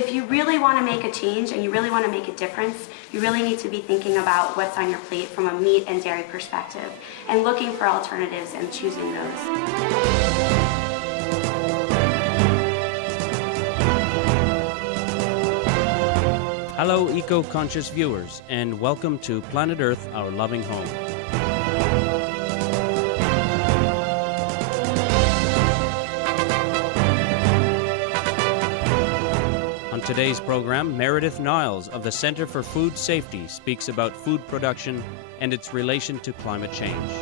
If you really want to make a change and you really want to make a difference, you really need to be thinking about what's on your plate from a meat and dairy perspective and looking for alternatives and choosing those. Hello, eco-conscious viewers, and welcome to Planet Earth, Our Loving Home. On today's program, Meredith Niles of the Center for Food Safety speaks about food production and its relation to climate change.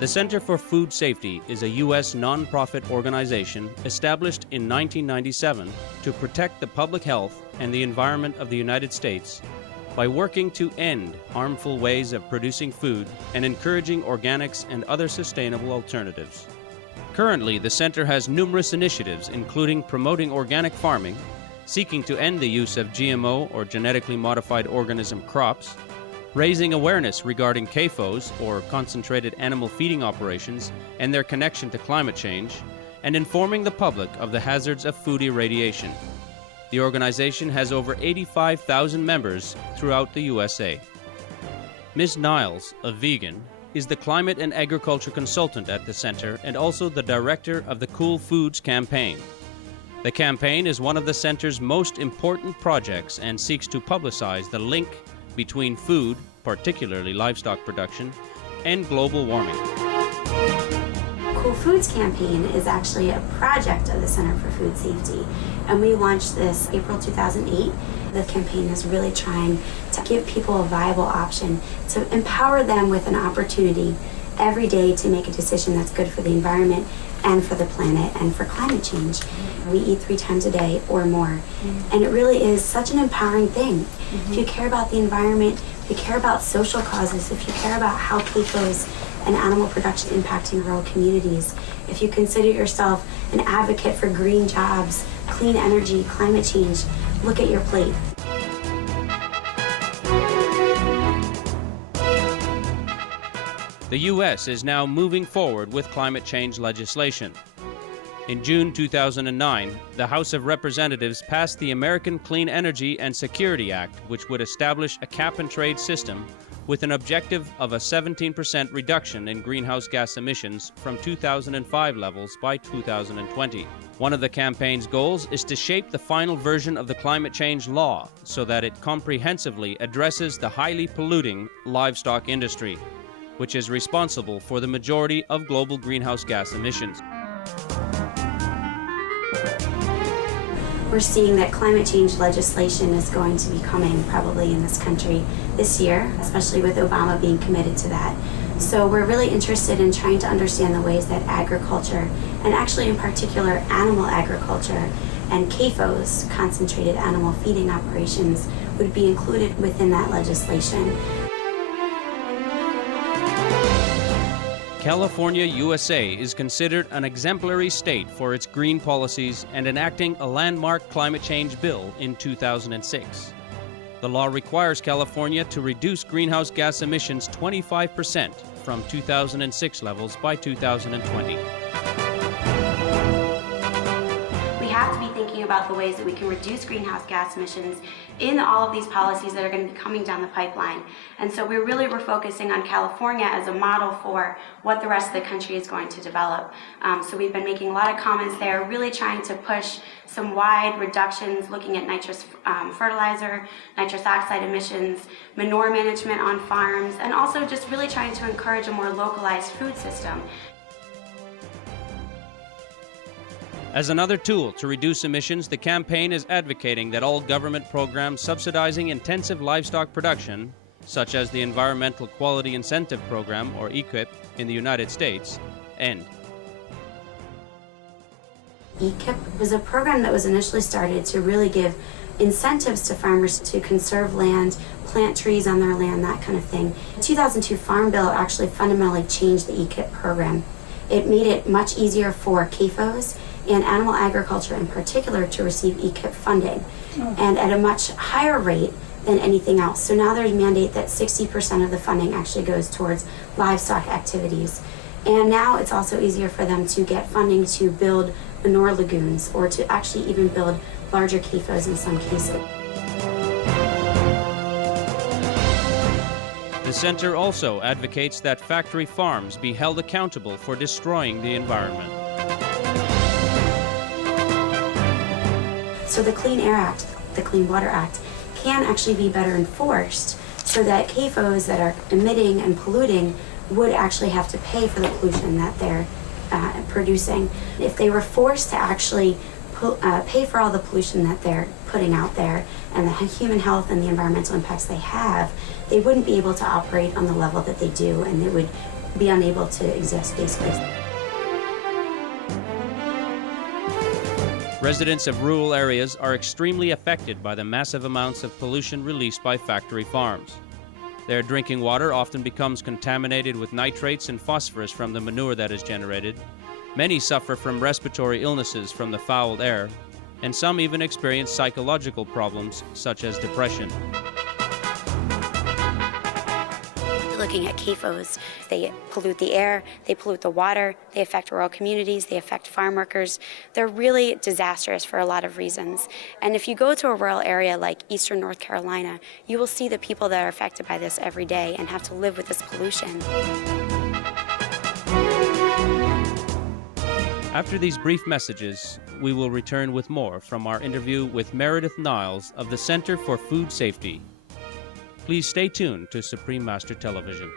The Center for Food Safety is a U.S. nonprofit organization established in 1997 to protect the public health and the environment of the United States by working to end harmful ways of producing food and encouraging organics and other sustainable alternatives. Currently, the center has numerous initiatives, including promoting organic farming, seeking to end the use of GMO or genetically modified organism crops, raising awareness regarding CAFOs, or concentrated animal feeding operations, and their connection to climate change, and informing the public of the hazards of food irradiation. The organization has over 85,000 members throughout the USA. Ms. Niles, a vegan, is the climate and agriculture consultant at the center and also the director of the Cool Foods campaign. The campaign is one of the center's most important projects and seeks to publicize the link between food, particularly livestock production, and global warming. Cool Foods campaign is actually a project of the Center for Food Safety, and we launched this April 2008. The campaign is really trying to give people a viable option, to empower them with an opportunity every day to make a decision that's good for the environment and for the planet and for climate change. We eat 3 times a day or more, and it really is such an empowering thing. If you care about the environment, if you care about social causes, if you care about how CAFOs and animal production impacting rural communities, if you consider yourself an advocate for green jobs, clean energy, climate change, look at your plate. The U.S. is now moving forward with climate change legislation. In June 2009, the House of Representatives passed the American Clean Energy and Security Act, which would establish a cap-and-trade system with an objective of a 17% reduction in greenhouse gas emissions from 2005 levels by 2020. One of the campaign's goals is to shape the final version of the climate change law so that it comprehensively addresses the highly polluting livestock industry, which is responsible for the majority of global greenhouse gas emissions. We're seeing that climate change legislation is going to be coming probably in this country this year, especially with Obama being committed to that. So we're really interested in trying to understand the ways that agriculture, and actually in particular animal agriculture, and CAFOs, concentrated animal feeding operations, would be included within that legislation. California, USA is considered an exemplary state for its green policies and enacting a landmark climate change bill in 2006. The law requires California to reduce greenhouse gas emissions 25% from 2006 levels by 2020. We have to be thinking about the ways that we can reduce greenhouse gas emissions in all of these policies that are going to be coming down the pipeline. And so we're focusing on California as a model for what the rest of the country is going to develop. So we've been making a lot of comments there, really trying to push some wide reductions, looking at nitrous fertilizer, nitrous oxide emissions, manure management on farms, and also just really trying to encourage a more localized food system. As another tool to reduce emissions, the campaign is advocating that all government programs subsidizing intensive livestock production, such as the Environmental Quality Incentive Program, or EQIP, in the United States, end. EQIP was a program that was initially started to really give incentives to farmers to conserve land, plant trees on their land, that kind of thing. The 2002 Farm Bill actually fundamentally changed the EQIP program. It made it much easier for CAFOs and animal agriculture in particular to receive EQIP funding, and at a much higher rate than anything else. So now there's a mandate that 60% of the funding actually goes towards livestock activities. And now it's also easier for them to get funding to build manure lagoons or to actually even build larger CAFOs in some cases. The center also advocates that factory farms be held accountable for destroying the environment. So the Clean Air Act, the Clean Water Act, can actually be better enforced so that CAFOs that are emitting and polluting would actually have to pay for the pollution that they're producing. If they were forced to actually pay for all the pollution that they're putting out there and the human health and the environmental impacts they have, they wouldn't be able to operate on the level that they do, and they would be unable to exist, basically. Residents of rural areas are extremely affected by the massive amounts of pollution released by factory farms. Their drinking water often becomes contaminated with nitrates and phosphorus from the manure that is generated. Many suffer from respiratory illnesses from the foul air, and some even experience psychological problems such as depression. Looking at CAFOs, they pollute the air, they pollute the water, they affect rural communities, they affect farm workers. They're really disastrous for a lot of reasons. And if you go to a rural area like eastern North Carolina, you will see the people that are affected by this every day and have to live with this pollution. After these brief messages, we will return with more from our interview with Meredith Niles of the Center for Food Safety. Please stay tuned to Supreme Master Television.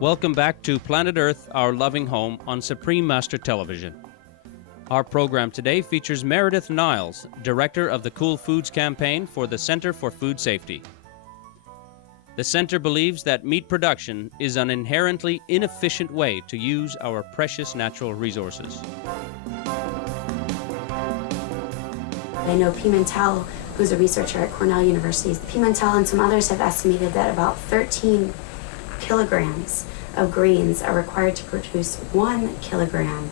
Welcome back to Planet Earth, Our Loving Home on Supreme Master Television. Our program today features Meredith Niles, Director of the Cool Foods Campaign for the Center for Food Safety. The center believes that meat production is an inherently inefficient way to use our precious natural resources. I know Pimentel, who's a researcher at Cornell University, Pimentel and some others have estimated that about 13 kilograms of grains are required to produce 1 kilogram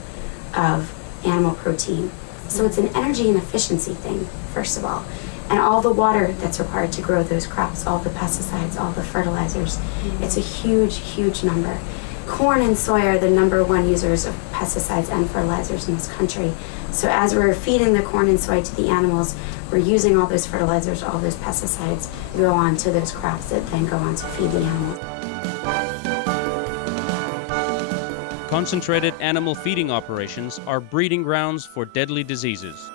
of animal protein. So it's an energy and efficiency thing, first of all. And all the water that's required to grow those crops, all the pesticides, all the fertilizers, it's a huge, huge number. Corn and soy are the #1 users of pesticides and fertilizers in this country. So as we're feeding the corn and soy to the animals, we're using all those fertilizers, all those pesticides, go on to those crops that then go on to feed the animals. Concentrated animal feeding operations are breeding grounds for deadly diseases.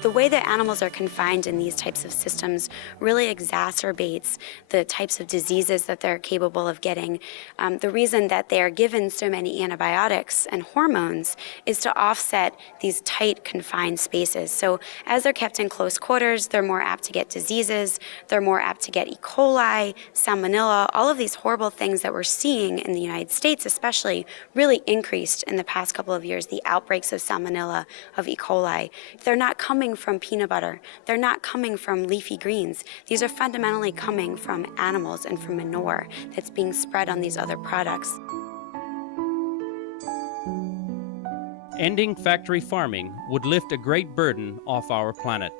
The way that animals are confined in these types of systems really exacerbates the types of diseases that they're capable of getting. The reason that they are given so many antibiotics and hormones is to offset these tight, confined spaces. So as they're kept in close quarters, they're more apt to get diseases, they're more apt to get E. coli, salmonella, all of these horrible things that we're seeing in the United States especially really increased in the past couple of years, the outbreaks of salmonella, of E. coli. They're not coming from peanut butter. They're not coming from leafy greens. These are fundamentally coming from animals and from manure that's being spread on these other products. Ending factory farming would lift a great burden off our planet.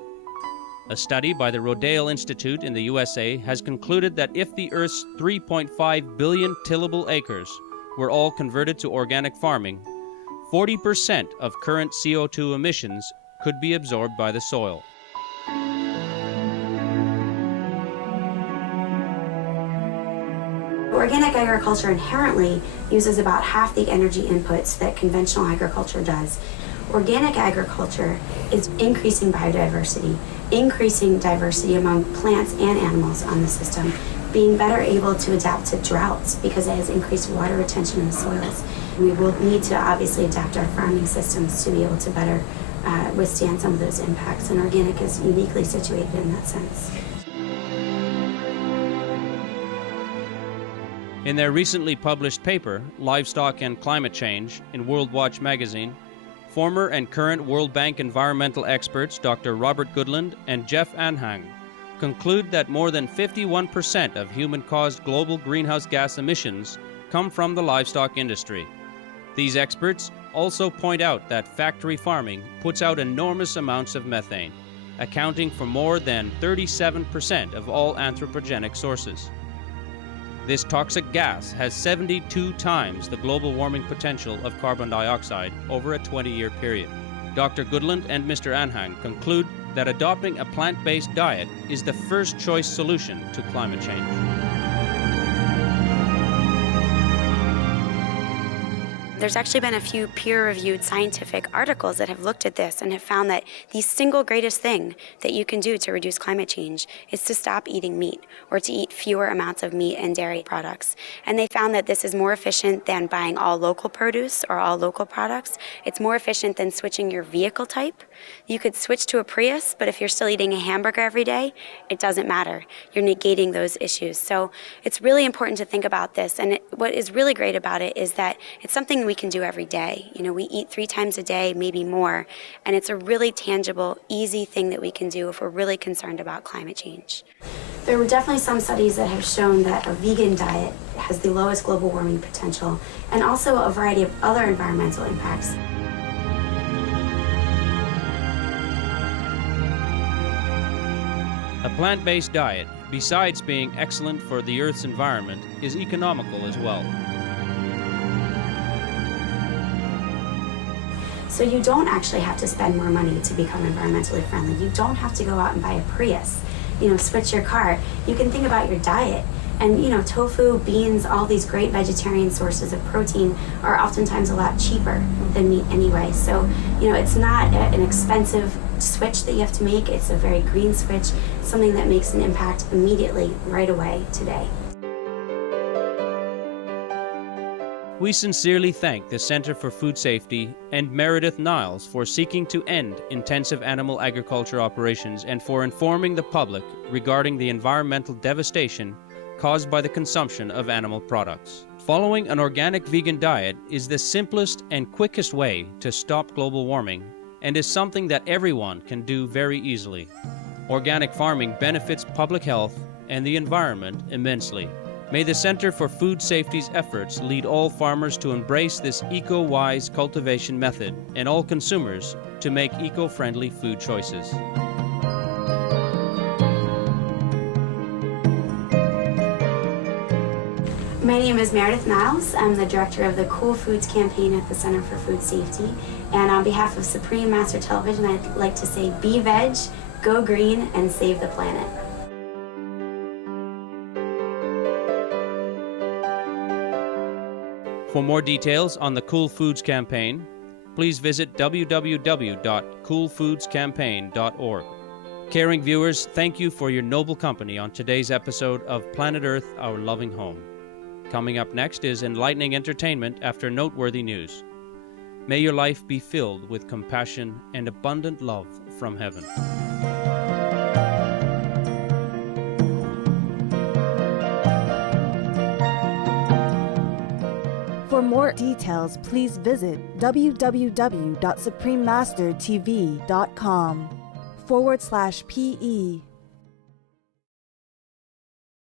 A study by the Rodale Institute in the USA has concluded that if the Earth's 3.5 billion tillable acres were all converted to organic farming, 40% of current CO2 emissions could be absorbed by the soil. Organic agriculture inherently uses about half the energy inputs that conventional agriculture does. Organic agriculture is increasing biodiversity, increasing diversity among plants and animals on the system, being better able to adapt to droughts because it has increased water retention in the soils. We will need to obviously adapt our farming systems to be able to better withstand some of those impacts, and organic is uniquely situated in that sense. In their recently published paper, Livestock and Climate Change, in World Watch magazine, former and current World Bank environmental experts Dr. Robert Goodland and Jeff Anhang conclude that more than 51% of human-caused global greenhouse gas emissions come from the livestock industry. These experts also point out that factory farming puts out enormous amounts of methane, accounting for more than 37% of all anthropogenic sources. This toxic gas has 72 times the global warming potential of carbon dioxide over a 20-year period. Dr. Goodland and Mr. Anhang conclude that adopting a plant-based diet is the first choice solution to climate change. There's actually been a few peer-reviewed scientific articles that have looked at this and have found that the single greatest thing that you can do to reduce climate change is to stop eating meat or to eat fewer amounts of meat and dairy products. And they found that this is more efficient than buying all local produce or all local products. It's more efficient than switching your vehicle type. You could switch to a Prius, but if you're still eating a hamburger every day, it doesn't matter. You're negating those issues. So it's really important to think about this. And what is really great about it is that it's something we can do every day. You know, we eat 3 times a day, maybe more, and it's a really tangible, easy thing that we can do if we're really concerned about climate change. There were definitely some studies that have shown that a vegan diet has the lowest global warming potential and also a variety of other environmental impacts. A plant-based diet, besides being excellent for the Earth's environment, is economical as well. So you don't actually have to spend more money to become environmentally friendly. You don't have to go out and buy a Prius, switch your car. You can think about your diet. And, tofu, beans, all these great vegetarian sources of protein are oftentimes a lot cheaper than meat anyway. So, it's not an expensive switch that you have to make. It's a very green switch, something that makes an impact immediately, right away, today. We sincerely thank the Center for Food Safety and Meredith Niles for seeking to end intensive animal agriculture operations and for informing the public regarding the environmental devastation caused by the consumption of animal products. Following an organic vegan diet is the simplest and quickest way to stop global warming and is something that everyone can do very easily. Organic farming benefits public health and the environment immensely. May the Center for Food Safety's efforts lead all farmers to embrace this eco-wise cultivation method and all consumers to make eco-friendly food choices. My name is Meredith Niles. I'm the director of the Cool Foods campaign at the Center for Food Safety. And on behalf of Supreme Master Television, I'd like to say be veg, go green, and save the planet. For more details on the Cool Foods campaign, please visit www.coolfoodscampaign.org. Caring viewers, thank you for your noble company on today's episode of Planet Earth, Our Loving Home. Coming up next is enlightening entertainment after noteworthy news. May your life be filled with compassion and abundant love from heaven. For more details, please visit www.suprememastertv.com/PE.